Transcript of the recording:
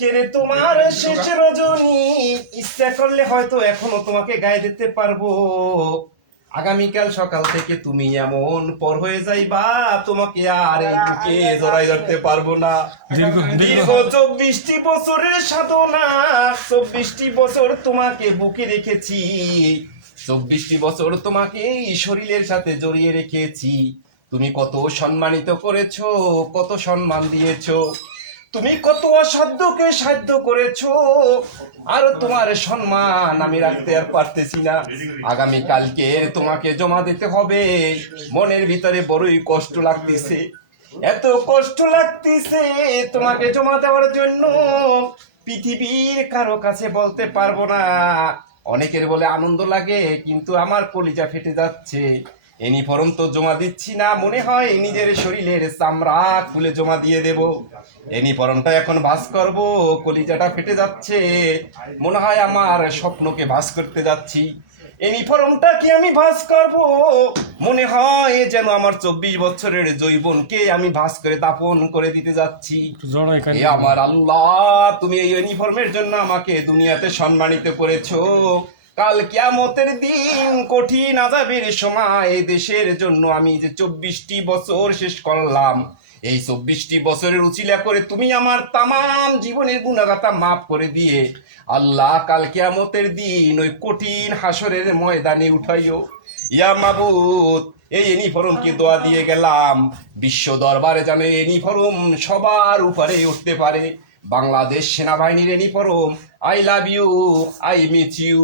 কেরে তোমার শেষ রজনী, ইচ্ছা করলে হয়তো এখনো তোমাকে গায়ে দিতে পারবো। আগামীকাল সকাল থেকে তুমি এমন পর হয়ে যাইবা, তোমাকে আর এই বুকে জড়াই ধরতে পারবো না। দীর্ঘ 24টি বছরের সাধনা, 24টি বছর তোমাকে বুকে রেখেছি, 24টি বছর তোমাকে এই শরীরের সাথে জড়িয়ে রেখেছি। তুমি কত সম্মানিত করেছো, কত সম্মান দিয়েছো, তুমি কত অসাধ্যকে সাধ্য করেছো, আর তোমার সম্মান আমি রাখতে আর পারতেছি না। আগামী কালকে তোমাকে জমা দিতে হবে। মনের ভিতরে বড়ই কষ্ট লাগতেছে, এত কষ্ট লাগতেছে তোমাকে জমা দেওয়ার জন্য, পৃথিবীর কারো কাছে বলতে পারবো না। অনেকের বলে আনন্দ লাগে, কিন্তু আমার কলিজা ফেটে যাচ্ছে। ইউনিফর্ম তো জমা দিচ্ছি না, মনে হয় নিজের শরীরের চামড়া খুলে জমা দিয়ে দেব। ইউনিফর্মটা এখন ভাঁজ করব, কলিজাটা ফেটে যাচ্ছে, মনে হয় আমার স্বপ্নকে ভাঁজ করতে যাচ্ছি। ইউনিফর্মটা কি আমি ভাঁজ করব, মনে হয় যেন আমার 24 বছরের যৌবনকে আমি ভাঁজ করে দাফন করে দিতে যাচ্ছি। এ আমার আল্লাহ, তুমি এই ইউনিফর্মের জন্য আমাকে দুনিয়াতে সম্মানিত করেছো। কাল কিয়ামতের দিন কঠিন আযাবের সময় দেশের জন্য আমি যে 24টি বছর শেষ করলাম, এই 24টি বছরের উচিলা করে তুমি আমার তামাম জীবনের গুনাহগাতা মাফ করে দিয়ে আল্লাহ কাল কিয়ামতের দিন ওই কঠিন হাসরের ময়দানে উঠাইও। ইয়া মাবুদ, এই ইউনিফর্মকে দোয়া দিয়ে গেলাম, বিশ্ব দরবারে যেন এই ইউনিফর্ম সবার উপরে উঠতে পারে। বাংলাদেশ সেনাবাহিনীর uniform, I love you, I miss you.